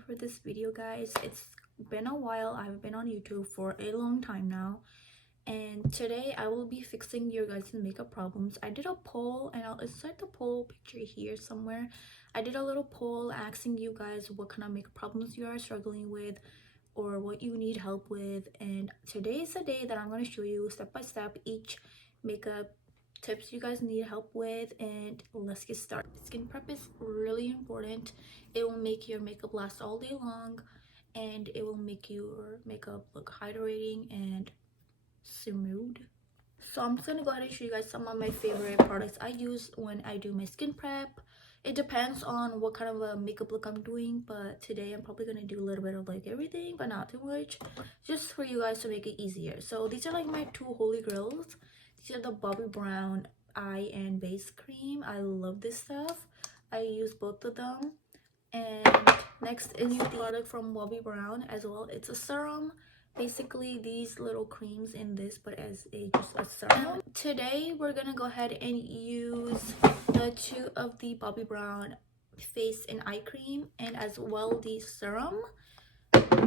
excited for this video, guys. It's been a while. I've been on YouTube for a long time now, and today I will be fixing your guys' makeup problems. I did a poll, and I'll insert the poll picture here somewhere. I did a little poll asking you guys what kind of makeup problems you are struggling with or what you need help with, and today is the day that I'm going to show you step by step each makeup tips you guys need help with, and let's get started. Skin prep is really important. It will make your makeup last all day long, and it will make your makeup look hydrating and smooth. So I'm just gonna go ahead and show you guys some of my favorite products I use when I do my skin prep. It depends on what kind of a makeup look I'm doing, but today I'm probably gonna do a little bit of like everything, but not too much, just for you guys to make it easier. So these are like my two holy grails. These are the Bobbi Brown eye and base cream. I love this stuff. I use both of them. And next is the product from Bobbi Brown as well. It's a serum. Basically these little creams in this, but as just a serum. Today we're gonna go ahead and use the two of the Bobbi Brown face and eye cream, and as well the serum.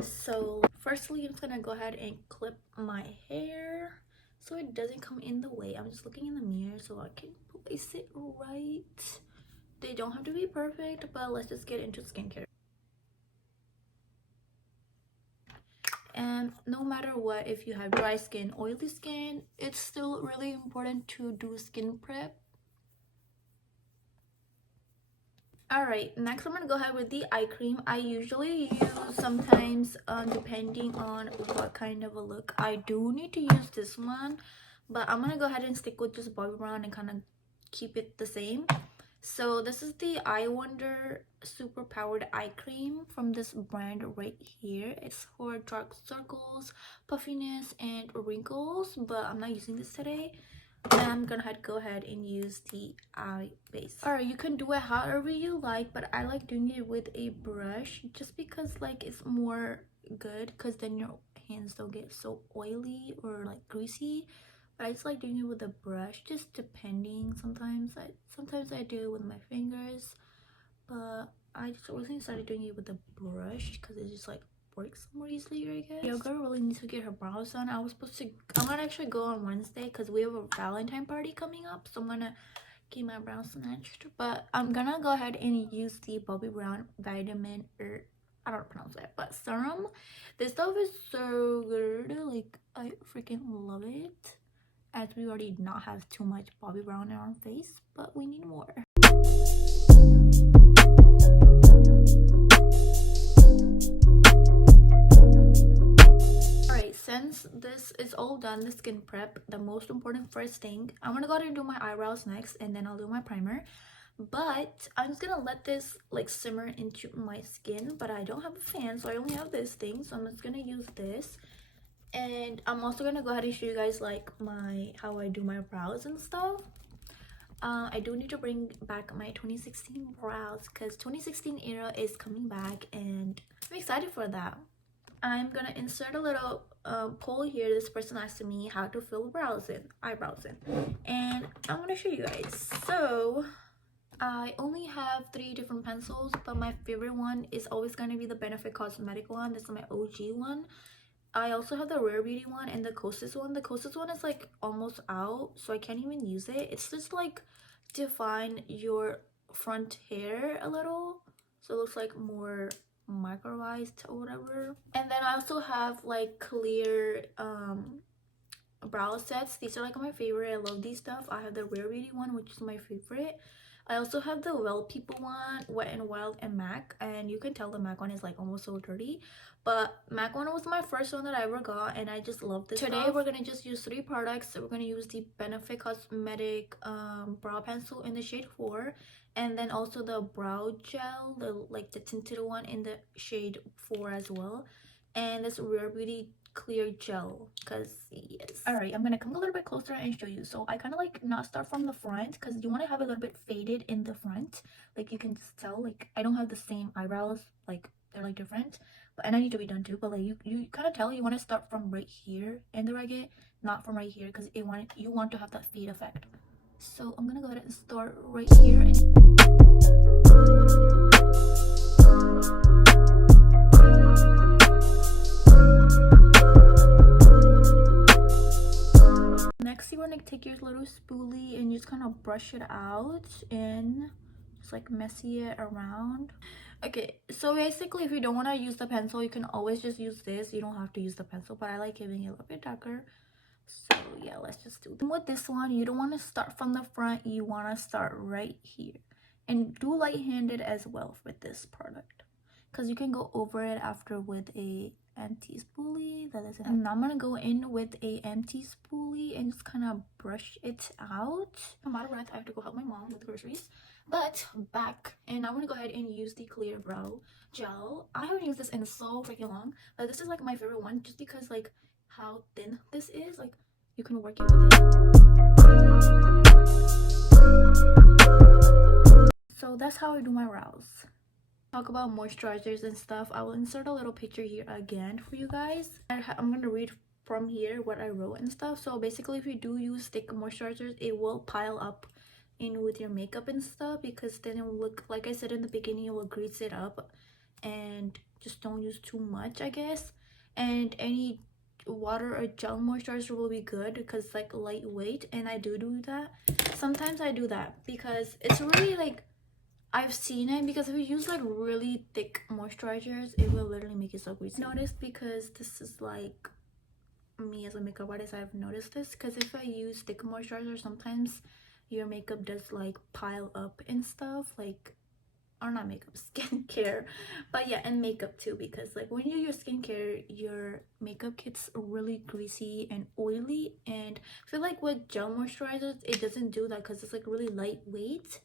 So firstly, I'm just gonna go ahead and clip my hair so it doesn't come in the way. I'm just looking in the mirror so I can place it right. They don't have to be perfect, but let's just get into skincare. And no matter what, if you have dry skin, oily skin, it's still really important to do skin prep. Alright, next I'm gonna go ahead with the eye cream. I usually use sometimes depending on what kind of a look. I do need to use this one, but I'm gonna go ahead and stick with just Bobbi Brown and kind of keep it the same. So this is the Eye Wonder Super Powered Eye Cream from this brand right here. It's for dark circles, puffiness, and wrinkles, but I'm not using this today. I'm gonna go ahead and use the eye base. Alright, you can do it however you like, but I like doing it with a brush just because like it's more good, because then your hands don't get so oily or like greasy. But I just like doing it with a brush, just depending. Sometimes I do it with my fingers, but I just recently started doing it with a brush because it just like works more easily, I guess. Your girl really needs to get her brows done. I'm gonna actually go on Wednesday because we have a Valentine party coming up, so I'm gonna get my brows snatched. But I'm gonna go ahead and use the Bobbi Brown vitamin, or I don't pronounce that, but serum. This stuff is so good. Like, I freaking love it. As we already do not have too much Bobbi Brown in our face, but we need more. Alright, since this is all done, the skin prep, the most important first thing, I'm gonna go ahead and do my eyebrows next, and then I'll do my primer. But I'm just gonna let this like simmer into my skin, but I don't have a fan, so I only have this thing, so I'm just gonna use this. And I'm also gonna go ahead and show you guys like how I do my brows and stuff. I do need to bring back my 2016 brows because 2016 era is coming back, and I'm excited for that. I'm gonna insert a little poll here. This person asked me how to fill eyebrows in, and I'm gonna show you guys. So I only have 3 different pencils, but my favorite one is always gonna be the Benefit Cosmetic one. This is my OG one. I also have the Rare Beauty one and the Kosas one. The Kosas one is like almost out, so I can't even use it. It's just like define your front hair a little, so it looks like more microized or whatever. And then I also have like clear brow sets. These are like my favorite. I love these stuff. I have the Rare Beauty one, which is my favorite. I also have the Well People one, Wet n Wild, and MAC, and you can tell the MAC one is like almost so dirty, but MAC one was my first one that I ever got, and I just love this today stuff. We're gonna just use 3 products. So we're gonna use the Benefit Cosmetic brow pencil in the shade 4, and then also the brow gel, the tinted one in the shade 4 as well, and this Rare Beauty clear gel, because yes. Alright, I'm gonna come a little bit closer and show you. So I kind of like not start from the front because you want to have a little bit faded in the front. Like you can just tell, like I don't have the same eyebrows, like they're like different, and I need to be done too, but like you kind of tell you want to start from right here in the ragged, not from right here, because you want to have that fade effect. So I'm gonna go ahead and start right here and want to take your little spoolie and just kind of brush it out and just like messy it around. Okay, so basically if you don't want to use the pencil, you can always just use this. You don't have to use the pencil, but I like giving it a little bit darker. So yeah, let's just do that. With this one, you don't want to start from the front, you want to start right here. And do light-handed as well with this product, because you can go over it after with a empty spoolie. That doesn't have. And I'm gonna go in with a empty spoolie and just kind of brush it out. I'm out of breath. I have to go help my mom with the groceries. But back, and I'm gonna go ahead and use the clear brow gel. I haven't used this in so freaking long, but this is like my favorite one just because like how thin this is. Like you can work it with it. So that's how I do my brows. Talk about moisturizers and stuff. I will insert a little picture here again for you guys. I'm gonna read from here what I wrote and stuff. So basically, if you do use thick moisturizers, it will pile up in with your makeup and stuff, because then it will look, like I said in the beginning, it will grease it up. And just don't use too much, I guess. And any water or gel moisturizer will be good because it's like lightweight, and I do that. Sometimes I do that because it's really like, I've seen it, because if you use like really thick moisturizers, it will literally make it so greasy. Noticed, because this is like me as a makeup artist, I've noticed this, because if I use thick moisturizer, sometimes your makeup does like pile up and stuff, like, or not makeup, skincare, but yeah, and makeup too, because like when you use skincare, your makeup gets really greasy and oily, and I feel like with gel moisturizers it doesn't do that because it's like really lightweight.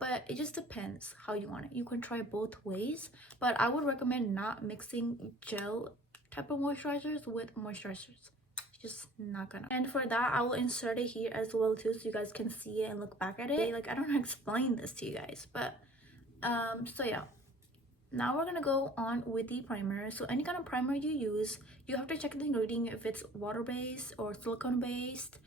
But it just depends how you want it. You can try both ways, but I would recommend not mixing gel type of moisturizers with moisturizers. It's just not gonna. And for that, I will insert it here as well too, so you guys can see it and look back at it. Like, I don't know how to explain this to you guys, but so yeah, now we're gonna go on with the primer. So any kind of primer you use, you have to check the ingredient if it's water based or silicone based,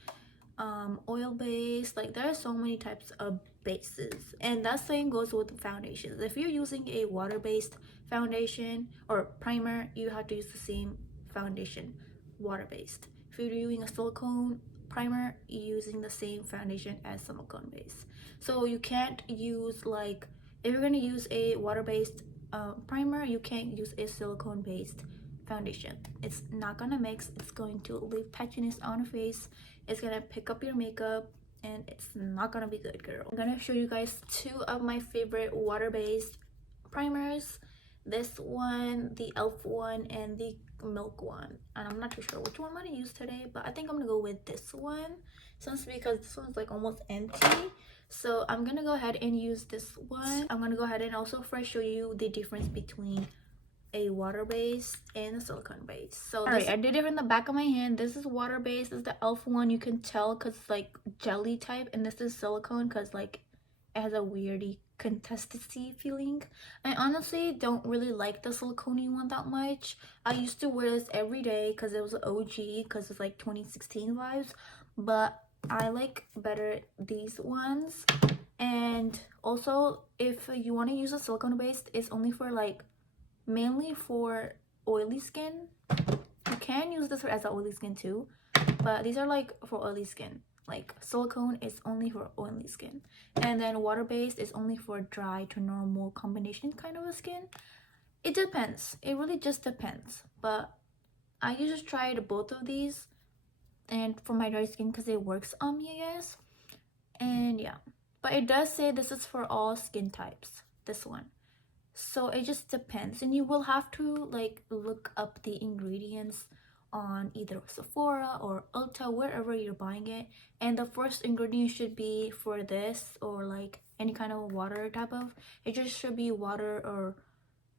oil based. Like, there are so many types of bases, and that same goes with foundations. If you're using a water based foundation or primer, you have to use the same foundation, water based. If you're doing a silicone primer, you're using the same foundation as silicone base. So you can't use, like, if you're going to use a water-based primer, you can't use a silicone-based foundation. It's not gonna mix. It's going to leave patchiness on your face. It's gonna pick up your makeup, and it's not gonna be good, girl. I'm gonna show you guys two of my favorite water-based primers. This one, the elf one, and the milk one. And I'm not too sure which one I'm gonna use today, but I think I'm gonna go with this one, since because this one's like almost empty. So I'm gonna go ahead and use this one. I'm gonna go ahead and also first show you the difference between a water base and a silicone base. So alright, I did it in the back of my hand. This is water base. This is the elf one. You can tell because it's like jelly type, and this is silicone because like it has a weirdy consistency feeling. I honestly don't really like the silicone one that much. I used to wear this every day because it was OG, because it's like 2016 vibes, but I like better these ones. And also, if you want to use a silicone base, it's only for like mainly for oily skin. You can use this as an oily skin too, but these are like for oily skin. Like silicone is only for oily skin, and then water based is only for dry to normal combination kind of a skin. It depends. It really just depends. But I just tried both of these, and for my dry skin because it works on me, I guess. And yeah, but it does say this is for all skin types, this one. So it just depends, and you will have to like look up the ingredients on either Sephora or Ulta, wherever you're buying it, and the first ingredient should be for this, or like any kind of water type of, it just should be water or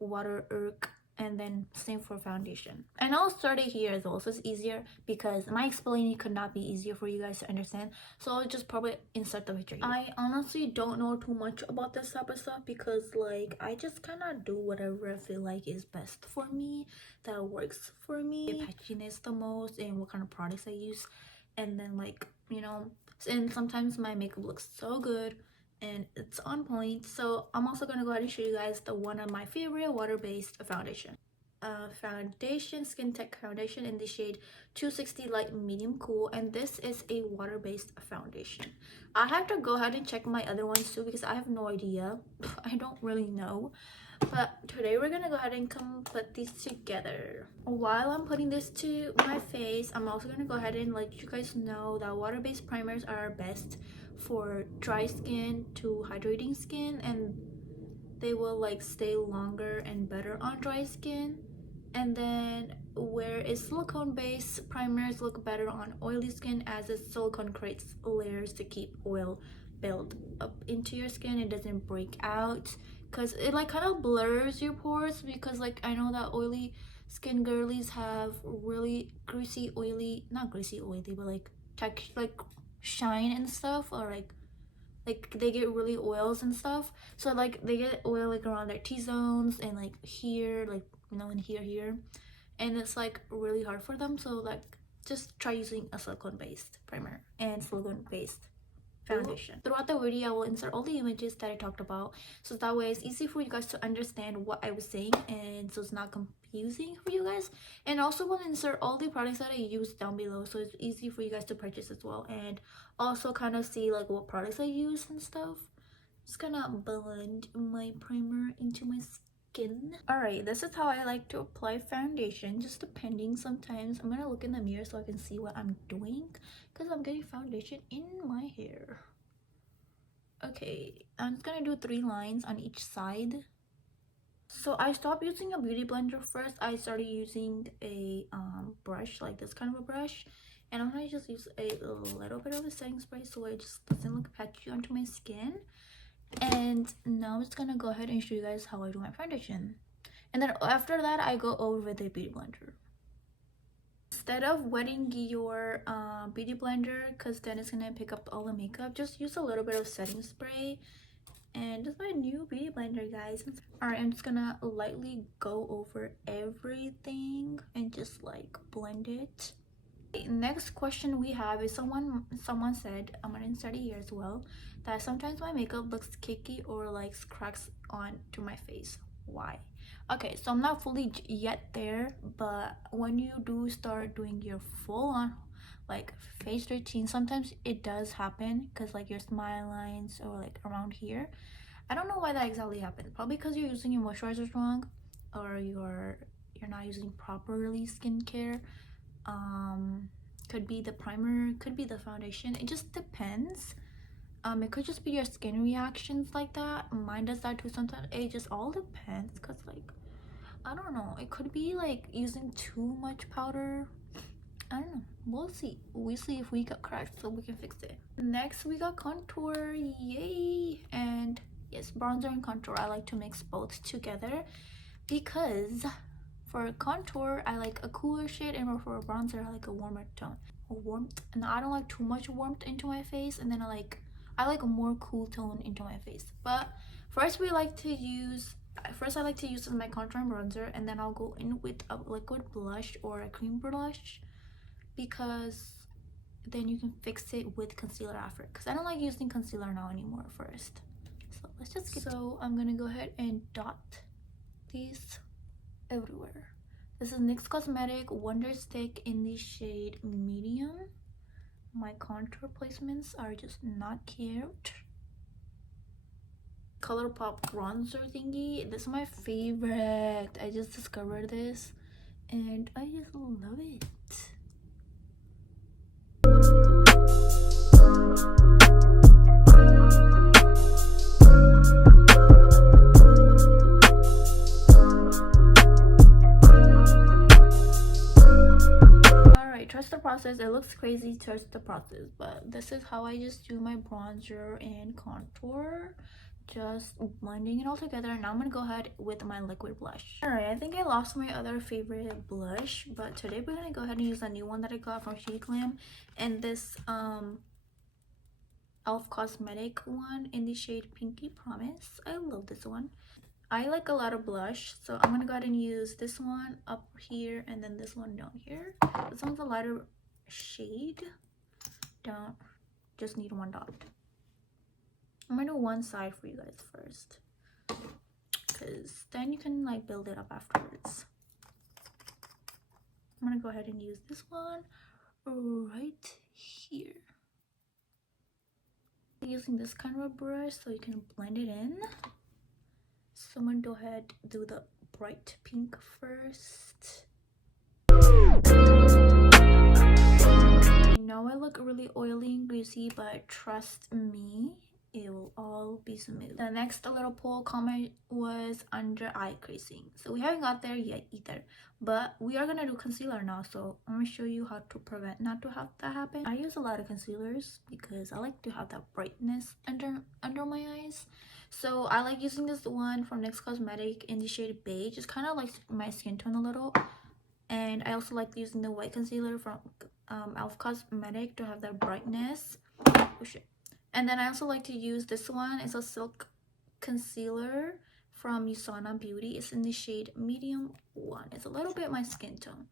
water and then same for foundation. And I'll start it here as well, so it's easier, because my explaining could not be easier for you guys to understand, so I'll just probably insert the picture here. I honestly don't know too much about this type of stuff, because like I just kind of do whatever I feel like is best for me, that works for me, the patchiness the most, and what kind of products I use. And then like, you know, and sometimes my makeup looks so good and it's on point. So I'm also gonna go ahead and show you guys the one of my favorite water-based foundation. foundation, Skin Tech foundation in the shade 260 light medium cool, and this is a water-based foundation. I have to go ahead and check my other ones too because I have no idea. I don't really know, but today we're gonna go ahead and put these together. While I'm putting this to my face, I'm also gonna go ahead and let you guys know that water-based primers are best for dry skin to hydrating skin, and they will like stay longer and better on dry skin. And then whereas silicone based primers look better on oily skin, as the silicone creates layers to keep oil build up into your skin. It doesn't break out because it like kind of blurs your pores, because like I know that oily skin girlies have really greasy oily, not greasy oily, but like like shine and stuff, or like they get really oils and stuff. So like they get oil like around their T-zones and like here, like you know, and here, and it's like really hard for them. So like just try using a silicone based primer and silicone based foundation. Throughout the video I will insert all the images that I talked about, so that way it's easy for you guys to understand what I was saying, and so it's not confusing for you guys. And also will insert all the products that I use down below, so it's easy for you guys to purchase as well, and also kind of see like what products I use and stuff. Just gonna blend my primer into my skin. Alright, this is how I like to apply foundation, just depending. Sometimes I'm gonna look in the mirror so I can see what I'm doing, because I'm getting foundation in my hair. Okay, I'm just gonna do 3 lines on each side. So I stopped using a beauty blender first. I started using a brush, like this kind of a brush, and I'm gonna just use a little bit of a setting spray so it just doesn't look patchy onto my skin. And now I'm just gonna go ahead and show you guys how I do my foundation, and then after that I go over with the beauty blender. Instead of wetting your beauty blender, because then it's gonna pick up all the makeup, just use a little bit of setting spray. And this is my new beauty blender, guys. All right, I'm just gonna lightly go over everything and just like blend it. Next question we have is someone said, I'm gonna insert it here as well, that sometimes my makeup looks cakey or like cracks onto my face. Why? Okay, so I'm not fully yet there, but when you do start doing your full on like face routine, sometimes it does happen, because like your smile lines or like around here, I don't know why that exactly happens. Probably because you're using your moisturizers wrong, or you're not using properly skincare. Could be the primer, could be the foundation, it just depends. It could just be your skin reactions like that. Mine does that too sometimes. It just all depends, because like I don't know, it could be like using too much powder. I don't know, we'll see if we got cracked so we can fix it. Next we got contour, yay. And yes, bronzer and contour, I like to mix both together, because for contour I like a cooler shade, and for bronzer I like a warmer tone. Warmth, and I don't like too much warmth into my face, and then I like a more cool tone into my face. But first I like to use my contour and bronzer, and then I'll go in with a liquid blush or a cream blush, because then you can fix it with concealer after, because I don't like using concealer now anymore first. So let's just get I'm gonna go ahead and dot these everywhere. This is NYX Cosmetic Wonder Stick in the shade medium. My contour placements are just not cute. ColourPop bronzer thingy, this is my favorite. I just discovered this and I just love it. Trust the process. It looks crazy, trust the process, but this is how I just do my bronzer and contour, just blending it all together. Now I'm gonna go ahead with my liquid blush. All right, I think I lost my other favorite blush, but today we're gonna go ahead and use a new one that I got from Glam, and this Elf Cosmetic one in the shade Pinky Promise. I love this one. I like a lot of blush, so I'm gonna go ahead and use this one up here and then this one down here. This one's a lighter shade. Don't just need one dot. I'm gonna do one side for you guys first, because then you can like build it up afterwards. I'm gonna go ahead and use this one right here. Using this kind of a brush so you can blend it in. So I'm gonna go ahead and do the bright pink first. I know I look really oily and greasy, but trust me, it will all be smooth. The next little poll comment was under eye creasing. So we haven't got there yet either, but we are gonna do concealer now. So I'm gonna show you how to prevent not to have that happen. I use a lot of concealers because I like to have that brightness under my eyes. So I like using this one from NYX Cosmetic in the shade beige. It's kind of like my skin tone a little. And I also like using the white concealer from e.l.f. Cosmetic to have that brightness. Oh shit. And then I also like to use this one. It's a silk concealer from Beauty. It's in the shade medium 1. It's a little bit my skin tone.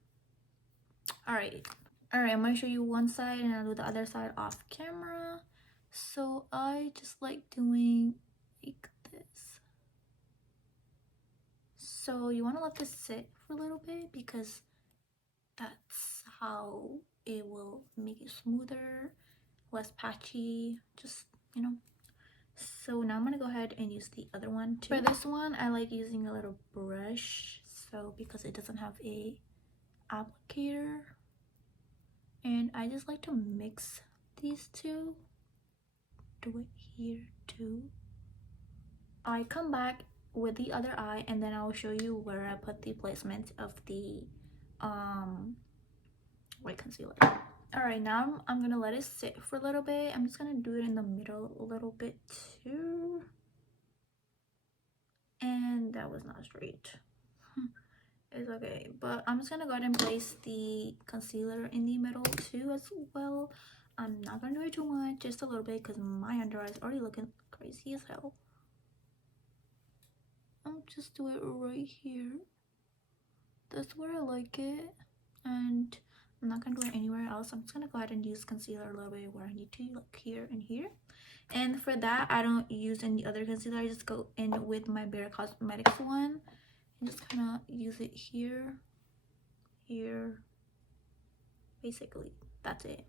Alright, I'm gonna show you one side and I'll do the other side off camera. So I just like doing like this. So you want to let this sit for a little bit because that's how it will make it smoother, less patchy, just, you know. So now I'm gonna go ahead and use the other one too. For this one, I like using a little brush, so because it doesn't have a applicator, and I just like to mix these two. Do it here too. I come back with the other eye and then I'll show you where I put the placement of the white concealer. All right, now I'm gonna let it sit for a little bit. I'm just gonna do it in the middle a little bit too. And that was not straight. It's okay, but I'm just gonna go ahead and place the concealer in the middle too as well. I'm not gonna do it too much, just a little bit, because my under eye is already looking crazy as hell. I'll just do it right here. That's where I like it, and I'm not gonna do it anywhere else. I'm just gonna go ahead and use concealer a little bit where I need to, like here and here. And for that, I don't use any other concealer. I just go in with my Bare Cosmetics one and just kind of use it here, basically. That's it.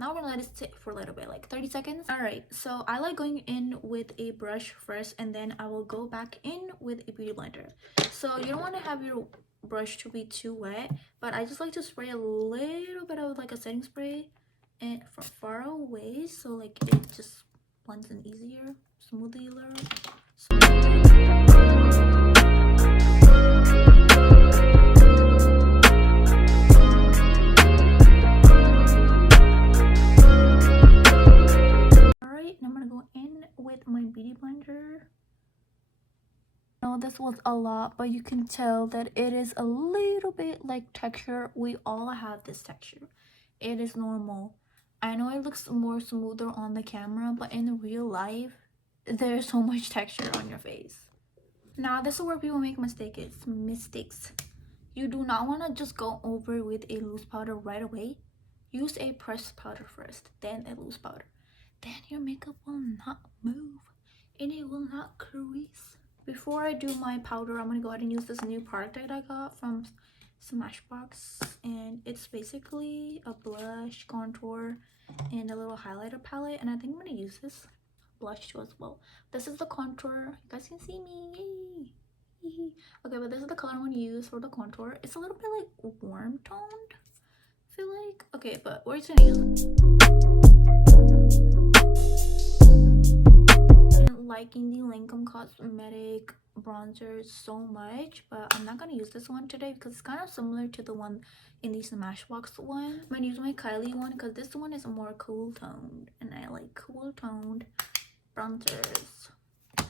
Now we're gonna let it sit for a little bit, like 30 seconds. All right, so I like going in with a brush first, and then I will go back in with a beauty blender. So you don't want to have your brush to be too wet, but I just like to spray a little bit of like a setting spray and from far away, so like it just blends in easier, smoothly. This was a lot, but you can tell that it is a little bit like texture. We all have this texture. It is normal. I know it looks more smoother on the camera, but in real life there's so much texture on your face. Now this is where people make mistakes. You do not want to just go over with a loose powder right away. Use a pressed powder first, then a loose powder. Then your makeup will not move and it will not crease. Before I do my powder, I'm gonna go ahead and use this new product that I got from Smashbox, and it's basically a blush, contour, and a little highlighter palette. And I think I'm gonna use this blush too as well. This is the contour. You guys can see me. Yay! Okay, but this is the color I'm gonna use for the contour. It's a little bit like warm toned, I feel like. Okay, but we're just gonna use it. Liking the Lancome Cosmetic bronzer so much, but I'm not gonna use this one today because it's kind of similar to the one in the Smashbox one. I'm gonna use my Kylie one because this one is more cool toned, and I like cool toned bronzers. I'm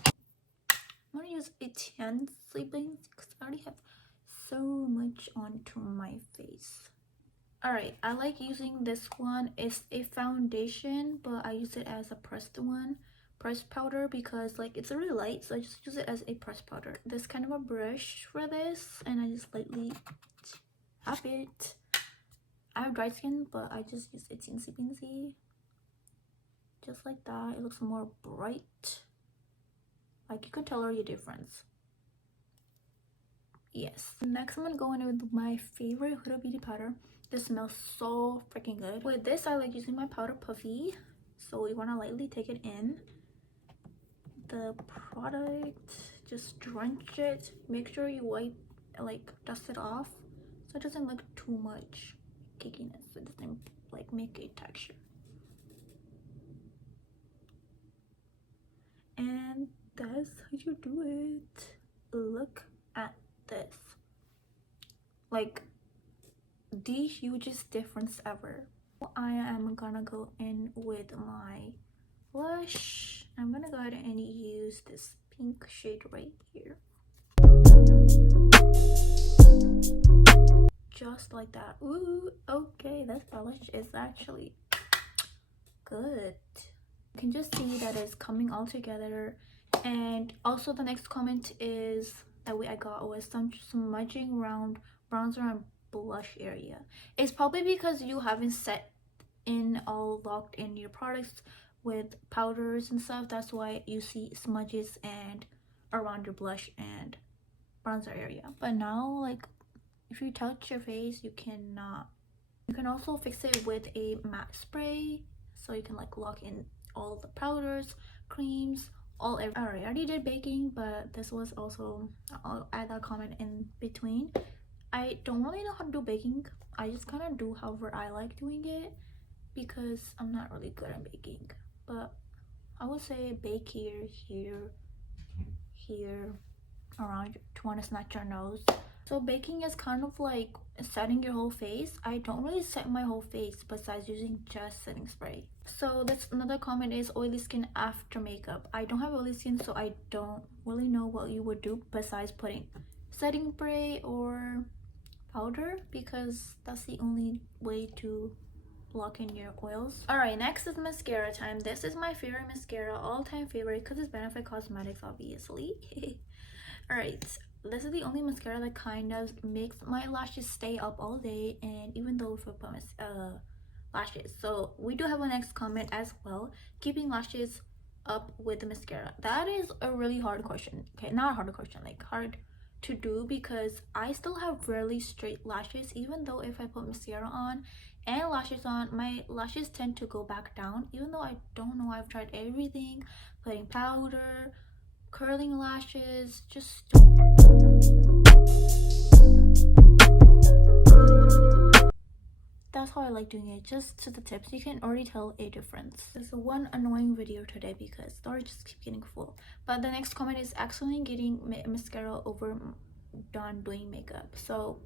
gonna use a tan sleeping because I already have so much onto my face. All right, I like using this one. It's a foundation, but I use it as a pressed powder because like it's really light, so I just use it as a pressed powder. This kind of a brush for this, and I just lightly tap it. I have dry skin, but I just use it teensy weensy, just like that. It looks more bright, like you can tell already a difference. Yes. Next, I'm gonna go in with my favorite Huda Beauty powder. This smells so freaking good. With this, I like using my powder puffy. So you wanna lightly take it in the product, just drench it. Make sure you wipe, like dust it off, so it doesn't look too much cakiness. It doesn't like make a texture. And that's how you do it. Look at this, like the hugest difference ever. I am gonna go in with my blush. I'm gonna go ahead and use this pink shade right here, just like that. Ooh, okay, this blush is actually good. You can just see that it's coming all together. And also the next comment is that I got was some smudging around bronzer and blush area. It's probably because you haven't set in all locked in your products with powders and stuff. That's why you see smudges and around your blush and bronzer area. But now, like, if you touch your face, you cannot. You can also fix it with a matte spray, so you can like lock in all the powders, creams, alright, I already did baking, but this was also, I'll add that comment in between. I don't really know how to do baking. I just kind of do however I like doing it, because I'm not really good at baking. But I would say bake here, around to want to snatch your nose. So baking is kind of like setting your whole face. I don't really set my whole face besides using just setting spray. So that's another comment is oily skin after makeup. I don't have oily skin, so I don't really know what you would do besides putting setting spray or powder, because that's the only way to lock in your oils. Alright, next is mascara time. This is my favorite mascara, all-time favorite, because it's Benefit Cosmetics, obviously. Alright, this is the only mascara that kind of makes my lashes stay up all day, and even though if I put lashes. So we do have a next comment as well, keeping lashes up with the mascara. That is a really hard question. Okay, not a hard question, like hard to do, because I still have really straight lashes. Even though if I put mascara on and lashes on, my lashes tend to go back down, even though I don't know, I've tried everything, putting powder, curling lashes, just don't. That's how I like doing it, just to the tips. You can already tell a difference. There's one annoying video today because storage just keeps getting full. But the next comment is accidentally getting mascara over done doing makeup. So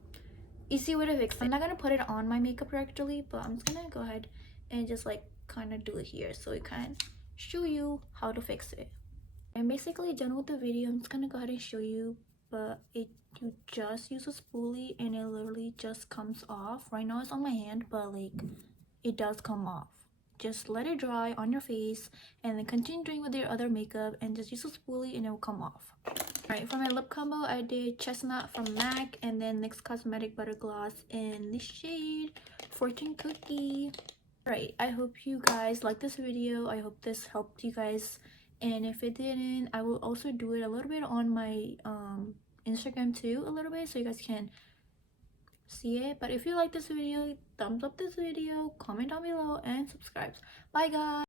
easy way to fix it. I'm not gonna put it on my makeup directly, but I'm just gonna go ahead and just like kind of do it here, so it can show you how to fix it. I'm basically done with the video. I'm just gonna go ahead and show you, but you just use a spoolie and it literally just comes off. Right now it's on my hand, but like it does come off. Just let it dry on your face and then continue doing with your other makeup and just use a spoolie and it will come off. Alright, for my lip combo, I did Chestnut from MAC and then NYX Cosmetic Butter Gloss in the shade Fortune Cookie. Alright, I hope you guys liked this video. I hope this helped you guys. And if it didn't, I will also do it a little bit on my Instagram too, a little bit, so you guys can see it. But if you like this video, thumbs up this video, comment down below, and subscribe. Bye guys.